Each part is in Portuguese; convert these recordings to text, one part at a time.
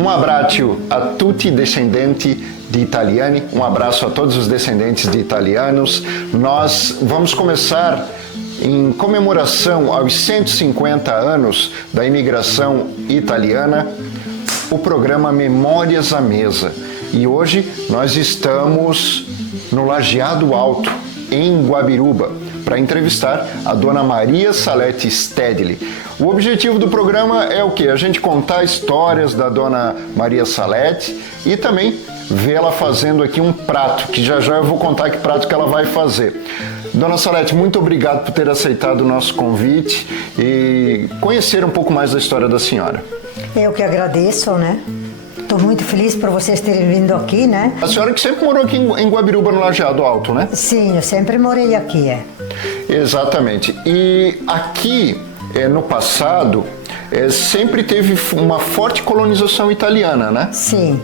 Um abbraccio a tutti descendenti di italiani, um abraço a todos os descendentes de italianos. Nós vamos começar em comemoração aos 150 anos da imigração italiana, o programa Memórias à Mesa. E hoje nós estamos no Lajeado Alto, em Guabiruba, para entrevistar a dona Maria Salete Stedley. O objetivo do programa é o quê? A gente contar histórias da dona Maria Salete e também vê-la fazendo aqui um prato, que já eu vou contar que prato que ela vai fazer. Dona Salete, muito obrigado por ter aceitado o nosso convite e conhecer um pouco mais da história da senhora. Eu que agradeço, né? Estou muito feliz por vocês terem vindo aqui, né? A senhora que sempre morou aqui em Guabiruba, no Lajeado Alto, né? Sim, eu sempre morei aqui, é. Exatamente. E aqui, no passado, sempre teve uma forte colonização italiana, né? Sim.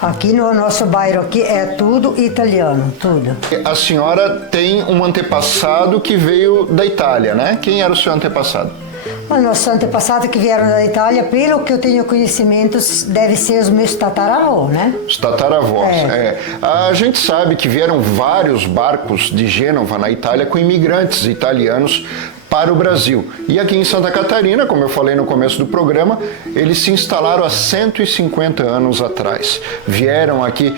Aqui no nosso bairro aqui é tudo italiano, tudo. A senhora tem um antepassado que veio da Itália, né? Quem era o seu antepassado? O nosso antepassado que vieram da Itália, pelo que eu tenho conhecimentos, deve ser os meus tataravós, né? Os tataravós, A gente sabe que vieram vários barcos de Gênova, na Itália, com imigrantes italianos para o Brasil. E aqui em Santa Catarina, como eu falei no começo do programa, eles se instalaram há 150 anos atrás. Vieram aqui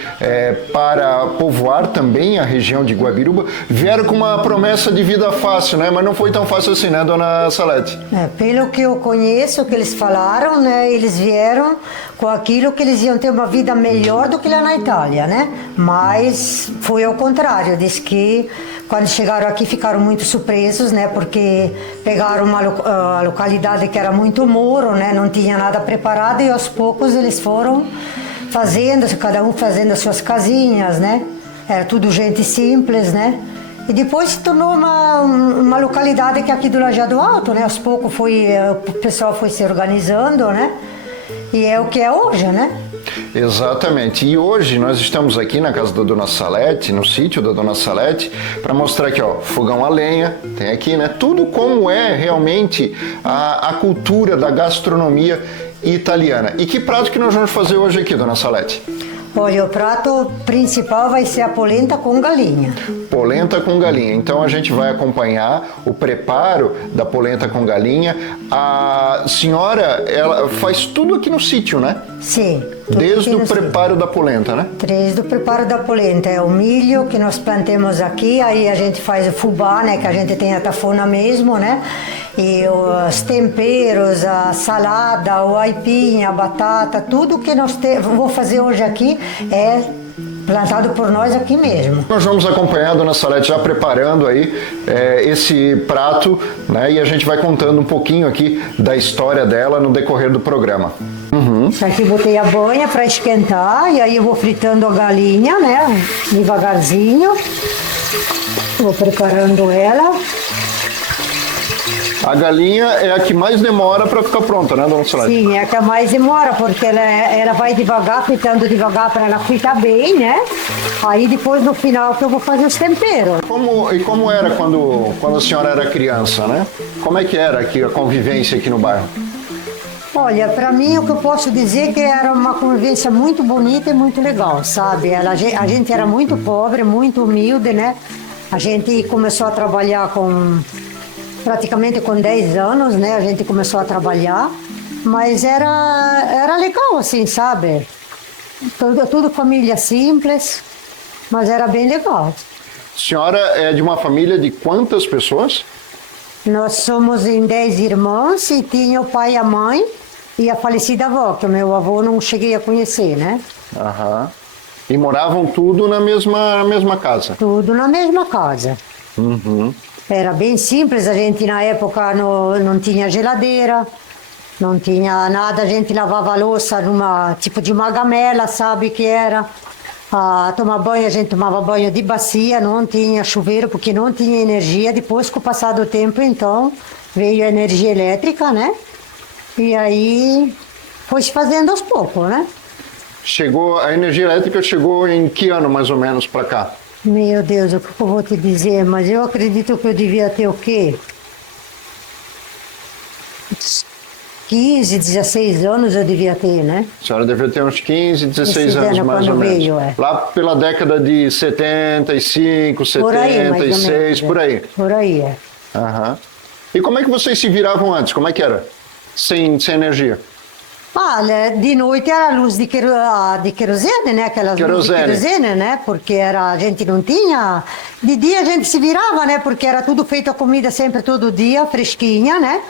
para povoar também a região de Guabiruba, vieram com uma promessa de vida fácil, né? Mas não foi tão fácil assim, né, dona Salete? Pelo que eu conheço, que eles falaram, né, eles vieram com aquilo que eles iam ter uma vida melhor do que lá na Itália, né? Mas foi ao contrário, diz que quando chegaram aqui ficaram muito surpresos, né? Porque pegaram uma localidade que era muito muro, né? Não tinha nada preparado e aos poucos eles foram fazendo, cada um fazendo as suas casinhas, né? Era tudo gente simples, né? E depois se tornou uma localidade que é aqui do Lajeado Alto, né? Aos poucos o pessoal foi se organizando, né? E é o que é hoje, né? Exatamente. E hoje nós estamos aqui na casa da dona Salete, no sítio da dona Salete, para mostrar aqui, ó, fogão a lenha, tem aqui, né? Tudo como é realmente a cultura da gastronomia italiana. E que prato que nós vamos fazer hoje aqui, dona Salete? Olha, o prato principal vai ser a polenta com galinha. Polenta com galinha. Então a gente vai acompanhar o preparo da polenta com galinha. A senhora, ela faz tudo aqui no sítio, né? Sim. Desde o preparo da polenta, né? Desde o preparo da polenta. É o milho que nós plantamos aqui, aí a gente faz o fubá, né? Que a gente tem a tafona mesmo, né? E os temperos, a salada, o aipim, a batata, tudo que vou fazer hoje aqui é plantado por nós aqui mesmo. Nós vamos acompanhar a dona Salete já preparando aí esse prato, né? E a gente vai contando um pouquinho aqui da história dela no decorrer do programa. Isso aqui botei a banha para esquentar e aí eu vou fritando a galinha, né? Devagarzinho. Vou preparando ela. A galinha é a que mais demora para ficar pronta, né, dona Salete? Sim, é a que mais demora, porque ela vai devagar, fritando devagar para ela fritar bem, né? Aí depois no final que eu vou fazer os temperos. Como era quando a senhora era criança, né? Como é que era aqui a convivência aqui no bairro? Olha, para mim o que eu posso dizer é que era uma convivência muito bonita e muito legal, sabe? A gente era muito pobre, muito humilde, né? A gente começou a trabalhar praticamente com 10 anos, né? A gente começou a trabalhar, mas era legal, assim, sabe? Tudo família simples, mas era bem legal. A senhora é de uma família de quantas pessoas? Nós somos em 10 irmãos e tinha o pai e a mãe e a falecida avó, que o meu avô não cheguei a conhecer, né? Aham. E moravam tudo na mesma casa? Tudo na mesma casa. Uhum. Era bem simples, a gente na época não tinha geladeira, não tinha nada, a gente lavava a louça numa tipo de uma gamela, sabe que era? Tomar banho, a gente tomava banho de bacia, não tinha chuveiro porque não tinha energia. Depois, com o passar do tempo, então, veio a energia elétrica, né? E aí foi se fazendo aos poucos, né? A energia elétrica chegou em que ano mais ou menos para cá? Meu Deus, o que eu vou te dizer? Mas eu acredito que eu devia ter o quê? 15, 16 anos eu devia ter, né? A senhora devia ter uns 15, 16 anos, mais ou menos. Veio, é. Lá pela década de 75, 76, por aí. Por aí, é. Aham. E como é que vocês se viravam antes? Como é que era? Sem energia? Olha, de noite era luz de querosene, né? Aquelas luzes de querosene, né? Porque a gente não tinha... De dia a gente se virava, né? Porque era tudo feito a comida sempre, todo dia, fresquinha, né?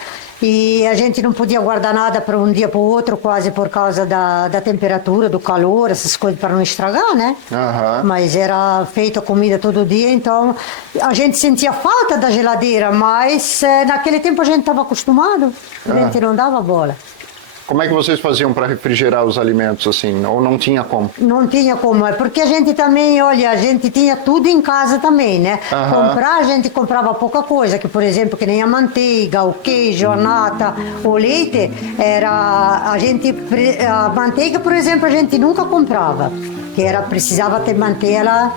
E a gente não podia guardar nada para um dia para o outro, quase por causa da temperatura, do calor, essas coisas para não estragar, né? Aham. Mas era feita a comida todo dia, então a gente sentia falta da geladeira, mas naquele tempo a gente estava acostumado, a gente não dava bola. Como é que vocês faziam para refrigerar os alimentos assim? Ou não tinha como? Não tinha como, é porque a gente também, olha, a gente tinha tudo em casa também, né? Comprar, a gente comprava pouca coisa, que por exemplo, que nem a manteiga, o queijo, a nata, o leite, a manteiga, por exemplo, a gente nunca comprava, que precisava manter ela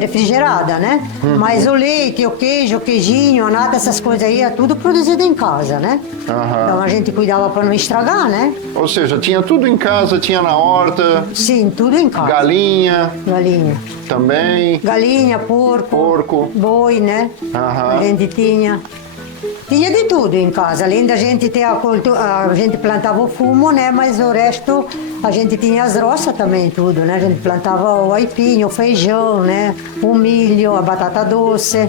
refrigerada, né? Mas o leite, o queijo, o queijinho, a nata, essas coisas aí, é tudo produzido em casa, né? Então a gente cuidava para não estragar, né? Ou seja, tinha tudo em casa, tinha na horta. Sim, tudo em casa. Galinha. Também. Galinha, porco. Boi, né? A gente tinha de tudo em casa. Além da gente ter a gente plantava o fumo, né? Mas o resto a gente tinha as roças também, tudo, né? A gente plantava o aipim, o feijão, né? O milho, a batata doce.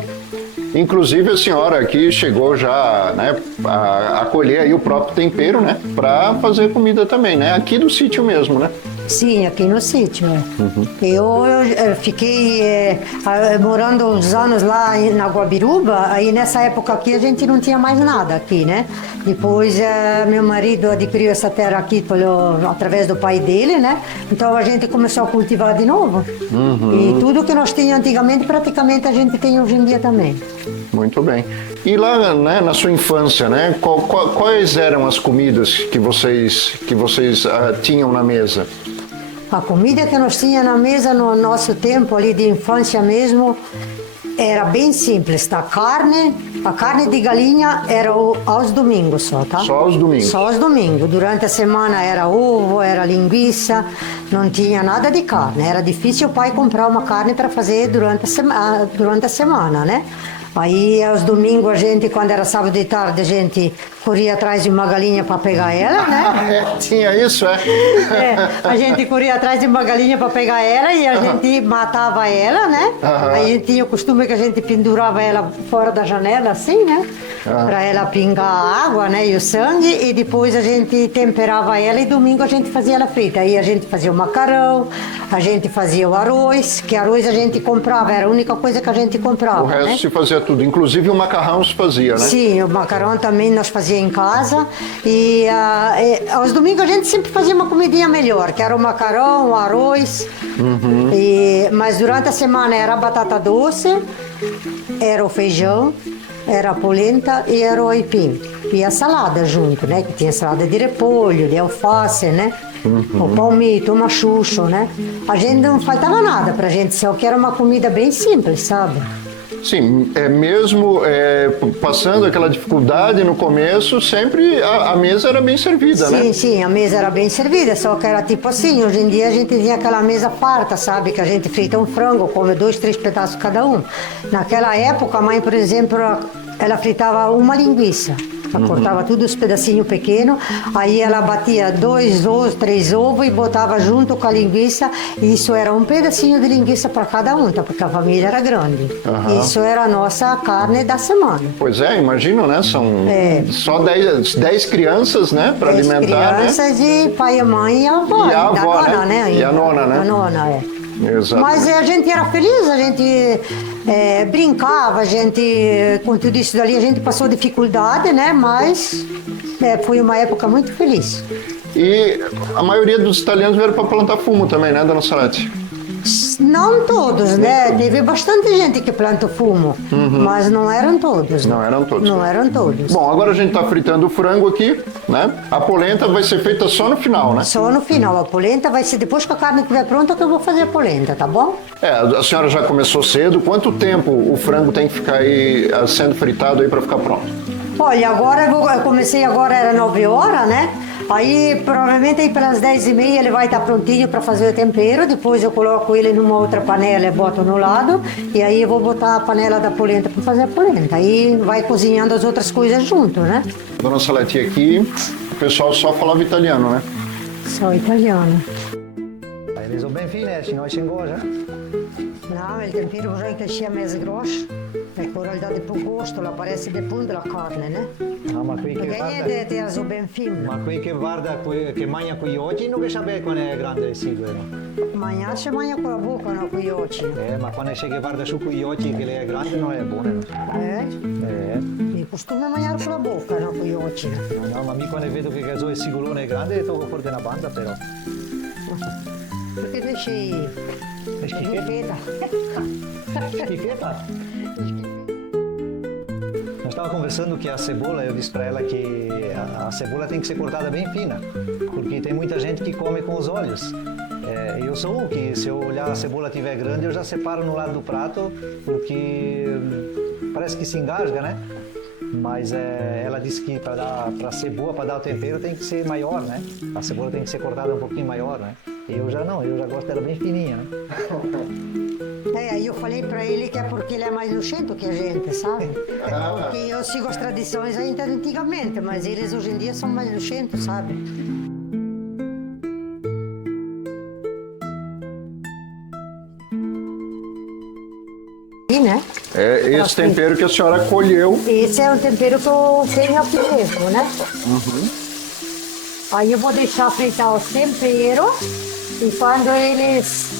Inclusive a senhora aqui chegou já, né, a colher aí o próprio tempero, né, para fazer comida também, né, aqui do sítio mesmo, né? Sim, aqui no sítio, Eu fiquei morando uns anos lá na Guabiruba, aí nessa época aqui a gente não tinha mais nada aqui, né? Depois meu marido adquiriu essa terra aqui através do pai dele, né? Então a gente começou a cultivar de novo. E tudo que nós tínhamos antigamente, praticamente a gente tem hoje em dia também. Muito bem. E lá, né, na sua infância, né, quais eram as comidas que vocês tinham na mesa? A comida que nós tínhamos na mesa no nosso tempo ali de infância mesmo era bem simples, tá? A carne de galinha era aos domingos só, tá? Só aos domingos? Só aos domingos. Durante a semana era ovo, era linguiça, não tinha nada de carne. Era difícil o pai comprar uma carne para fazer durante a semana, né? Aí, aos domingos, a gente, quando era sábado de tarde, a gente corria atrás de uma galinha para pegar ela, né? Tinha isso, A gente corria atrás de uma galinha para pegar ela e a gente matava ela, né? Aí a gente tinha o costume que a gente pendurava ela fora da janela, assim, né? Para ela pingar a água, né? E o sangue, e depois a gente temperava ela e domingo a gente fazia ela frita. Aí a gente fazia o macarrão, a gente fazia o arroz, que arroz a gente comprava, era a única coisa que a gente comprava. O resto, né? Se fazia tudo, inclusive o macarrão se fazia, né? Sim, o macarrão também nós fazia em casa e aos domingos a gente sempre fazia uma comidinha melhor, que era o macarrão, o arroz, mas durante a semana era a batata doce, era o feijão, era a polenta e era o aipim. E a salada junto, né? Que tinha salada de repolho, de alface, né? O palmito, o machucho, né? A gente não faltava nada pra gente, só que era uma comida bem simples, sabe? Sim, mesmo passando aquela dificuldade no começo, sempre a mesa era bem servida, né? Sim, a mesa era bem servida, só que era tipo assim, hoje em dia a gente tinha aquela mesa farta, sabe? Que a gente frita um frango, come 2, 3 pedaços cada um. Naquela época, a mãe, por exemplo, ela fritava uma linguiça. Ela cortava tudo os pedacinhos pequenos, aí ela batia 2 ovos, 3 ovos e botava junto com a linguiça. E isso era um pedacinho de linguiça para cada um, tá? Porque a família era grande. Isso era a nossa carne da semana. Pois imagino, né? São só 10 crianças, né? Para alimentar, crianças, né? E pai e mãe e a avó. E a avó, nona, né? E a nona, né? A nona, Exato. Mas a gente era feliz, a gente brincava, a gente, com tudo isso dali, a gente passou dificuldade, né? Mas foi uma época muito feliz. E a maioria dos italianos vieram para plantar fumo também, né, dona Salete? Não todos, né? Teve bastante gente que planta fumo, mas não eram todos. Não eram todos. Não eram todos. Bom, agora a gente está fritando o frango aqui, né? A polenta vai ser feita só no final, né? Só no final. A polenta vai ser depois que a carne estiver pronta que eu vou fazer a polenta, tá bom? A senhora já começou cedo. Quanto tempo o frango tem que ficar aí sendo fritado aí para ficar pronto? Olha, agora eu comecei agora, era 9 horas, né? Aí provavelmente aí pelas 10h30 ele vai estar prontinho para fazer o tempero. Depois eu coloco ele numa outra panela e boto no lado. E aí eu vou botar a panela da polenta para fazer a polenta. Aí vai cozinhando as outras coisas junto, né? Dona Salete, aqui o pessoal só falava italiano, né? Só italiano. Hai reso ben fine, se no c'è cosa? No, il tempero vorrei che sia mezzo grosso, perché ora gli dà più gusto, la paresse di punto la carne, né? No, ma qui che Perché guarda, niente ti ha ben fine. ma qui che guarda, che mangia qui oggi non che sa quando è grande il siglo, no? Mangiarsi mangia con la bocca, no, con gli occhi. Ma quando c'è che guarda su qui oggi che lei è grande non è buona. Mi costumo mangiare con la bocca, no, con gli occhi. No, ma mi quando vedo che caso il sigolone è grande tocco fuori una banda però. Perché dici... È schifetta. Schifetta? Nós estava conversando que a cebola, eu disse para ela que a cebola tem que ser cortada bem fina, porque tem muita gente que come com os olhos. Eu sou um que se eu olhar a cebola estiver grande, eu já separo no lado do prato, porque parece que se engasga, né? Mas ela disse que para ser boa, para dar o tempero, tem que ser maior, né? A cebola tem que ser cortada um pouquinho maior, né? Eu já não, eu já gosto dela bem fininha, né? Aí eu falei pra ele que é porque ele é mais nojento que a gente, sabe? Porque eu sigo as tradições ainda antigamente, mas eles hoje em dia são mais nojentos, sabe? E, né? É esse tempero que a senhora colheu. Esse é o tempero que eu tenho aqui mesmo, né? Aí eu vou deixar fritar os temperos e quando eles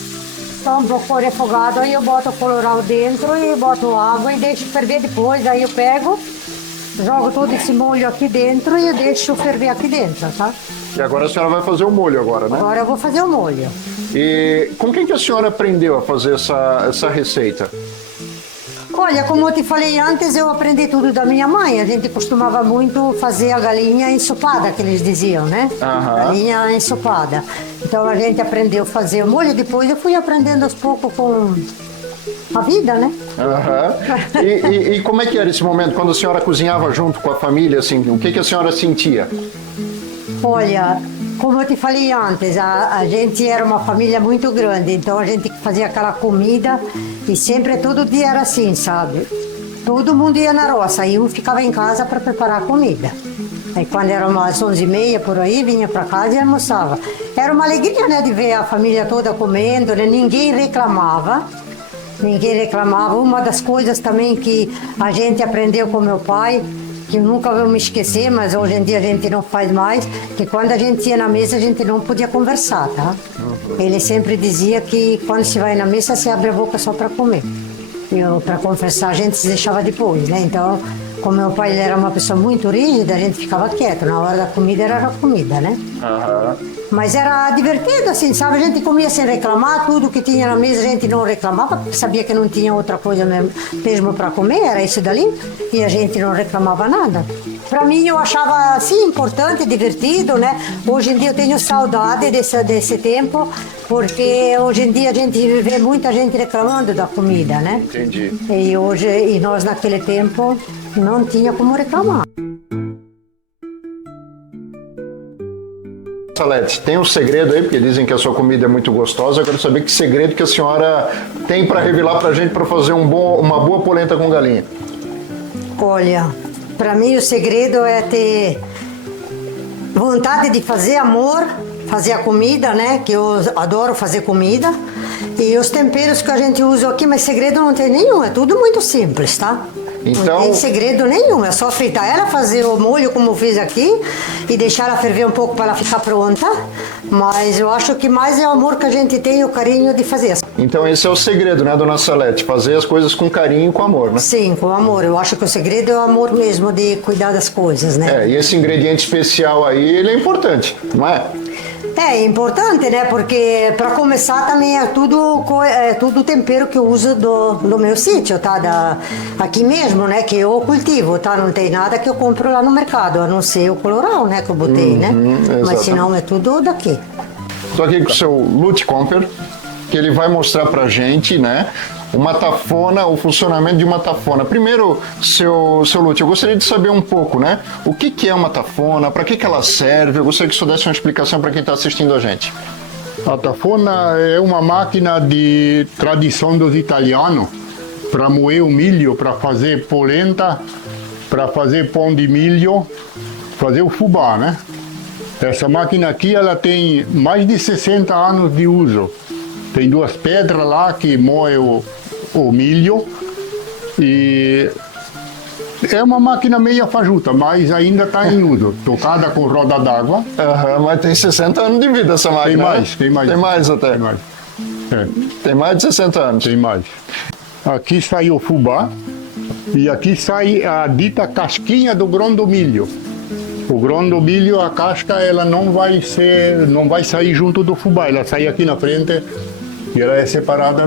estão um pouco refogados, aí eu boto o colorau dentro e boto água e deixo ferver depois. Aí eu pego, jogo todo esse molho aqui dentro e eu deixo ferver aqui dentro, tá? E agora a senhora vai fazer o molho agora, né? Agora eu vou fazer o molho. E com quem que a senhora aprendeu a fazer essa receita? Olha, como eu te falei antes, eu aprendi tudo da minha mãe. A gente costumava muito fazer a galinha ensopada, que eles diziam, né? Galinha ensopada. Então a gente aprendeu a fazer o molho, depois eu fui aprendendo aos poucos com a vida, né? E como é que era esse momento, quando a senhora cozinhava junto com a família, assim, o que a senhora sentia? Olha, como eu te falei antes, a gente era uma família muito grande, então a gente fazia aquela comida e sempre, todo dia era assim, sabe? Todo mundo ia na roça e eu ficava em casa para preparar a comida. Aí quando era umas 11h30 por aí, vinha para casa e almoçava. Era uma alegria, né, de ver a família toda comendo, né? Ninguém reclamava. Ninguém reclamava. Uma das coisas também que a gente aprendeu com meu pai, que eu nunca vou me esquecer, mas hoje em dia a gente não faz mais, que quando a gente ia na mesa a gente não podia conversar, tá? Ele sempre dizia que quando se vai na mesa se abre a boca só para comer. Para conversar a gente se deixava depois, né? Então, como meu pai ele era uma pessoa muito rígida, a gente ficava quieto, na hora da comida era a comida, né? Mas era divertido, assim, sabe? A gente comia sem reclamar, tudo que tinha na mesa a gente não reclamava, porque sabia que não tinha outra coisa mesmo para comer, era isso dali, e a gente não reclamava nada. Para mim eu achava, assim, importante, divertido, né? Hoje em dia eu tenho saudade desse tempo, porque hoje em dia a gente vê muita gente reclamando da comida, né? Entendi. E nós naquele tempo não tinha como reclamar. Salete, tem um segredo aí, porque dizem que a sua comida é muito gostosa. Eu quero saber que segredo que a senhora tem para revelar para a gente para fazer uma boa polenta com galinha. Olha, para mim o segredo é ter vontade de fazer amor, fazer a comida, né? Que eu adoro fazer comida. E os temperos que a gente usa aqui, mas segredo não tem nenhum, é tudo muito simples, tá? Então... Não tem segredo nenhum, é só fritar ela, fazer o molho como eu fiz aqui e deixar ela ferver um pouco para ela ficar pronta. Mas eu acho que mais é o amor que a gente tem e o carinho de fazer. Então esse é o segredo, né, dona Salete? Fazer as coisas com carinho e com amor, né? Sim, com amor. Eu acho que o segredo é o amor mesmo de cuidar das coisas, né? E esse ingrediente especial aí, ele é importante, não é? É importante, né? Porque para começar também é tudo tempero que eu uso do meu sítio, tá? Aqui mesmo, né? Que eu cultivo, tá? Não tem nada que eu compro lá no mercado, a não ser o colorau, né? Que eu botei, né? Mas senão é tudo daqui. Estou aqui com o seu Lute Comper. O que ele vai mostrar pra gente, né, uma tafona, o funcionamento de uma tafona. Primeiro, seu Lúcio, eu gostaria de saber um pouco, né, o que é uma tafona, para que ela serve? Eu gostaria que o senhor desse uma explicação para quem está assistindo a gente. A tafona é uma máquina de tradição dos italianos para moer o milho, para fazer polenta, para fazer pão de milho, fazer o fubá, né? Essa máquina aqui, ela tem mais de 60 anos de uso. Tem duas pedras lá que moem o milho e é uma máquina meia fajuta, mas ainda está em uso, tocada com roda d'água. Mas tem 60 anos de vida essa máquina. Tem mais. Tem mais até. Tem mais. Tem mais de 60 anos. Tem mais. Aqui sai o fubá e aqui sai a dita casquinha do grão do milho. O grão do milho, a casca, ela não vai sair junto do fubá, ela sai aqui na frente e ela é separada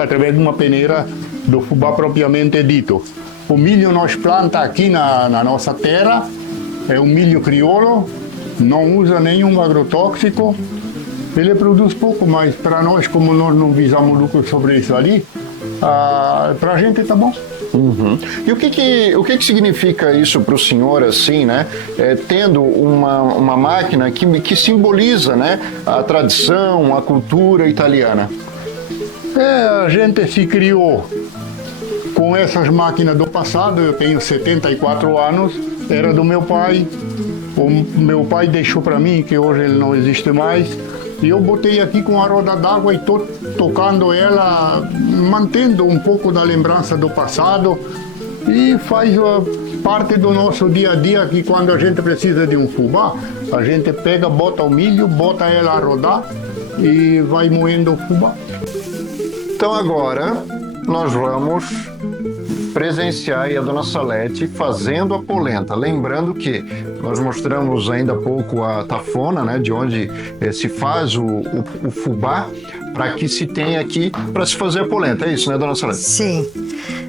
através de uma peneira do fubá propriamente dito. O milho nós planta aqui na nossa terra, é um milho crioulo, não usa nenhum agrotóxico, ele produz pouco, mas para nós, como nós não visamos lucro sobre isso ali, para a gente tá bom. E o que significa isso para o senhor, assim, né? Tendo uma máquina que simboliza, né, a tradição, a cultura italiana? A gente se criou com essas máquinas do passado. Eu tenho 74 anos, era do meu pai. O meu pai deixou para mim, que hoje ele não existe mais. E eu botei aqui com a roda d'água e estou tocando ela, mantendo um pouco da lembrança do passado e faz parte do nosso dia a dia, que quando a gente precisa de um fubá, a gente pega, bota o milho, bota ela a rodar e vai moendo o fubá. Então agora nós vamos presenciar aí a Dona Salete fazendo a polenta. Lembrando que nós mostramos ainda há pouco a tafona, né, de onde se faz o fubá, para que se tenha aqui para se fazer a polenta. É isso, né, Dona Salete? Sim.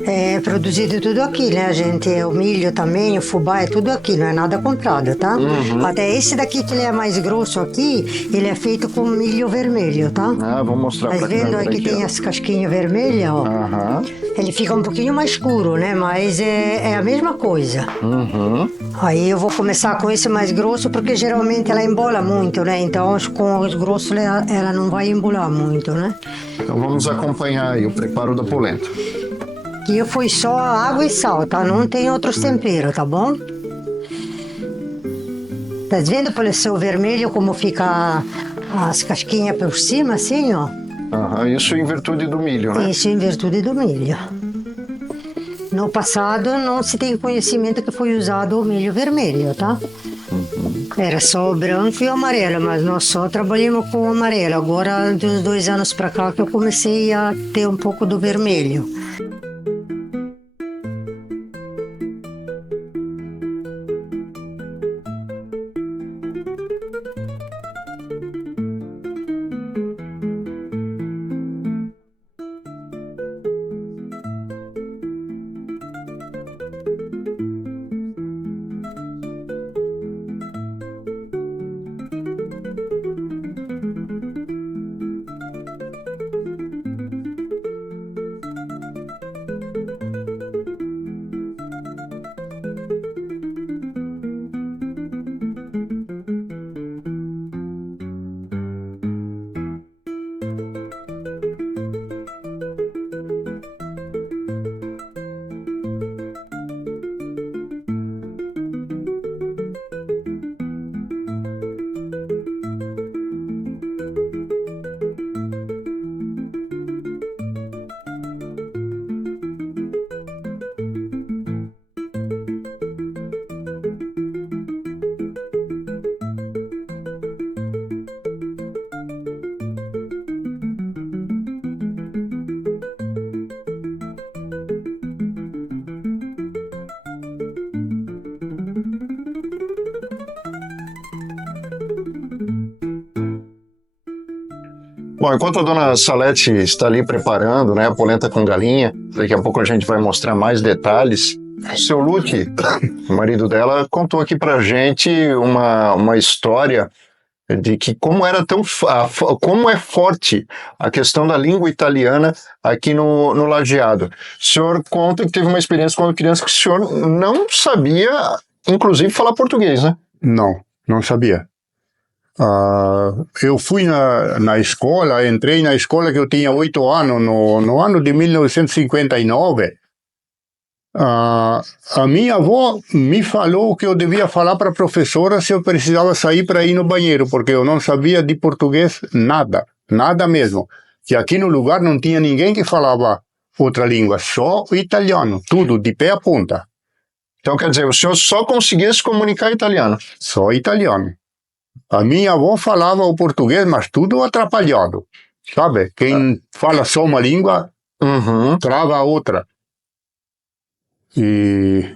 É produzido tudo aqui, né, gente? O milho também, o fubá, é tudo aqui, não é nada comprado, tá? Até esse daqui, que ele é mais grosso aqui, ele é feito com milho vermelho, tá? Vou mostrar pra câmera. Tá vendo aí que tem as casquinhas vermelhas, ó? Ele fica um pouquinho mais escuro, né? Mas é a mesma coisa. Aí eu vou começar com esse mais grosso, porque geralmente ela embola muito, né? Então com os grossos ela não vai embolar muito, né? Então vamos acompanhar aí o preparo da polenta. Aqui foi só água e sal, tá? Não tem outros temperos, tá bom? Tá vendo pelo seu vermelho como fica as casquinhas por cima, assim, ó? Isso em virtude do milho, né? Isso em virtude do milho. No passado não se tem conhecimento que foi usado o milho vermelho, tá? Era só o branco e o amarelo, mas nós só trabalhamos com o amarelo. Agora, de uns 2 anos pra cá, que eu comecei a ter um pouco do vermelho. Bom, enquanto a Dona Salete está ali preparando, né, a polenta com galinha, daqui a pouco a gente vai mostrar mais detalhes. O seu Lute, o marido dela, contou aqui pra gente uma história de que como era como é forte a questão da língua italiana aqui no Lajeado. O senhor conta que teve uma experiência quando criança que o senhor não sabia, inclusive, falar português, né? Não sabia. Eu fui na escola, entrei na escola que eu tinha 8 anos, no ano de 1959. A minha avó me falou que eu devia falar para a professora se eu precisava sair para ir no banheiro, porque eu não sabia de português nada, nada mesmo. Que aqui no lugar não tinha ninguém que falava outra língua, só o italiano, tudo, de pé a ponta. Então, quer dizer, o senhor só conseguia se comunicar em italiano? Só italiano. A minha avó falava o português, mas tudo atrapalhado, sabe? Quem fala só uma língua, trava a outra. E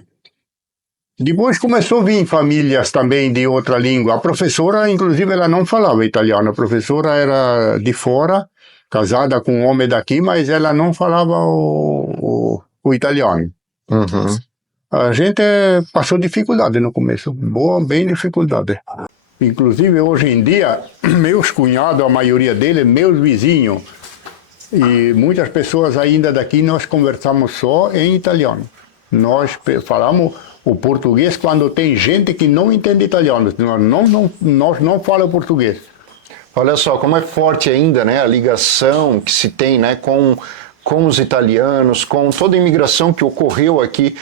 depois começou a vir famílias também de outra língua. A professora, inclusive, ela não falava italiano. A professora era de fora, casada com um homem daqui, mas ela não falava o italiano. A gente passou dificuldade no começo, bem dificuldade. Inclusive, hoje em dia, meus cunhados, a maioria deles, meus vizinhos, e muitas pessoas ainda daqui, nós conversamos só em italiano. Nós falamos o português quando tem gente que não entende italiano. Nós não falamos português. Olha só, como é forte ainda, né, a ligação que se tem, né, com os italianos, com toda a imigração que ocorreu aqui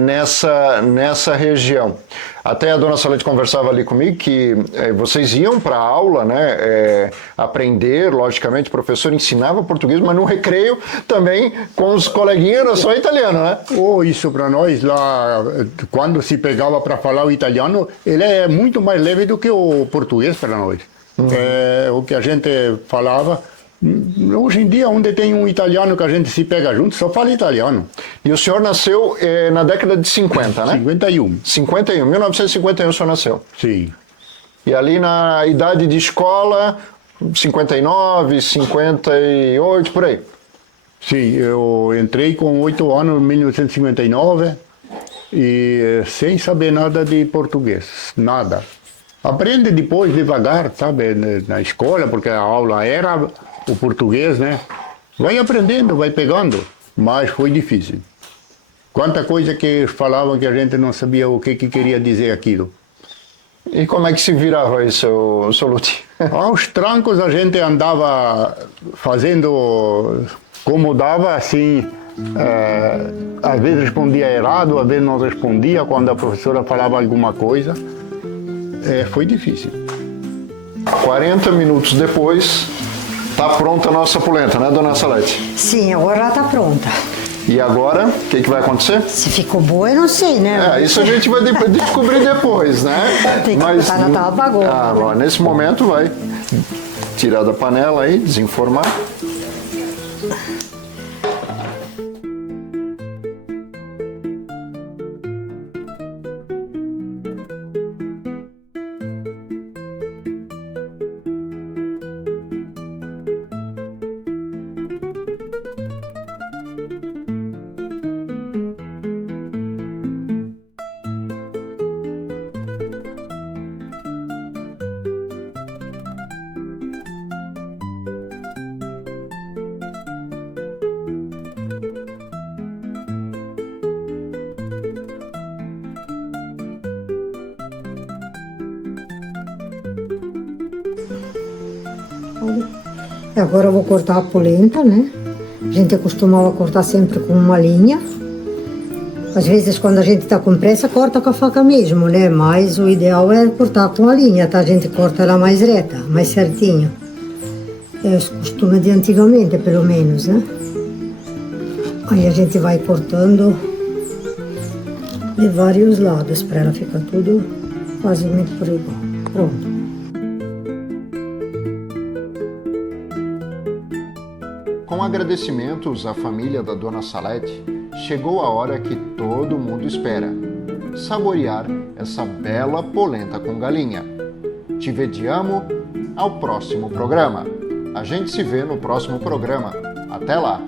nessa região. Até a dona Salete conversava ali comigo que vocês iam para a aula, né, aprender, logicamente, o professor ensinava português, mas no recreio também com os coleguinhas era só italiano, né? Isso para nós lá, quando se pegava para falar o italiano, ele é muito mais leve do que o português para nós. O que a gente falava. Hoje em dia, onde tem um italiano que a gente se pega junto, só fala italiano. E o senhor nasceu na década de 50, né? 51. 1951 o senhor nasceu. Sim. E ali na idade de escola, 59, 58, por aí. Sim, eu entrei com 8 anos em 1959 e sem saber nada de português, nada. Aprende depois devagar, sabe, na escola, porque a aula era o português, né? Vai aprendendo, vai pegando, mas foi difícil. Quanta coisa que falavam que a gente não sabia o que queria dizer aquilo. E como é que se virava isso, seu Luti? Aos trancos a gente andava fazendo como dava, assim, às vezes respondia errado, às vezes não respondia quando a professora falava alguma coisa. Foi difícil. 40 minutos depois, está pronta a nossa polenta, né, dona Salete? Sim, agora ela está pronta. E agora, o que vai acontecer? Se ficou boa, eu não sei, né? Isso a gente vai descobrir depois, né? Tem que botar na tábua agora. Bom, nesse momento vai tirar da panela aí, desenformar. Agora eu vou cortar a polenta, né? A gente costumava cortar sempre com uma linha. Às vezes, quando a gente está com pressa, corta com a faca mesmo, né? Mas o ideal é cortar com a linha, tá? A gente corta ela mais reta, mais certinho. É o costume de antigamente, pelo menos, né? Aí a gente vai cortando de vários lados, para ela ficar tudo quase por igual. Pronto. Com agradecimentos à família da dona Salete, chegou a hora que todo mundo espera: saborear essa bela polenta com galinha. Te vediamo ao próximo programa. A gente se vê no próximo programa. Até lá!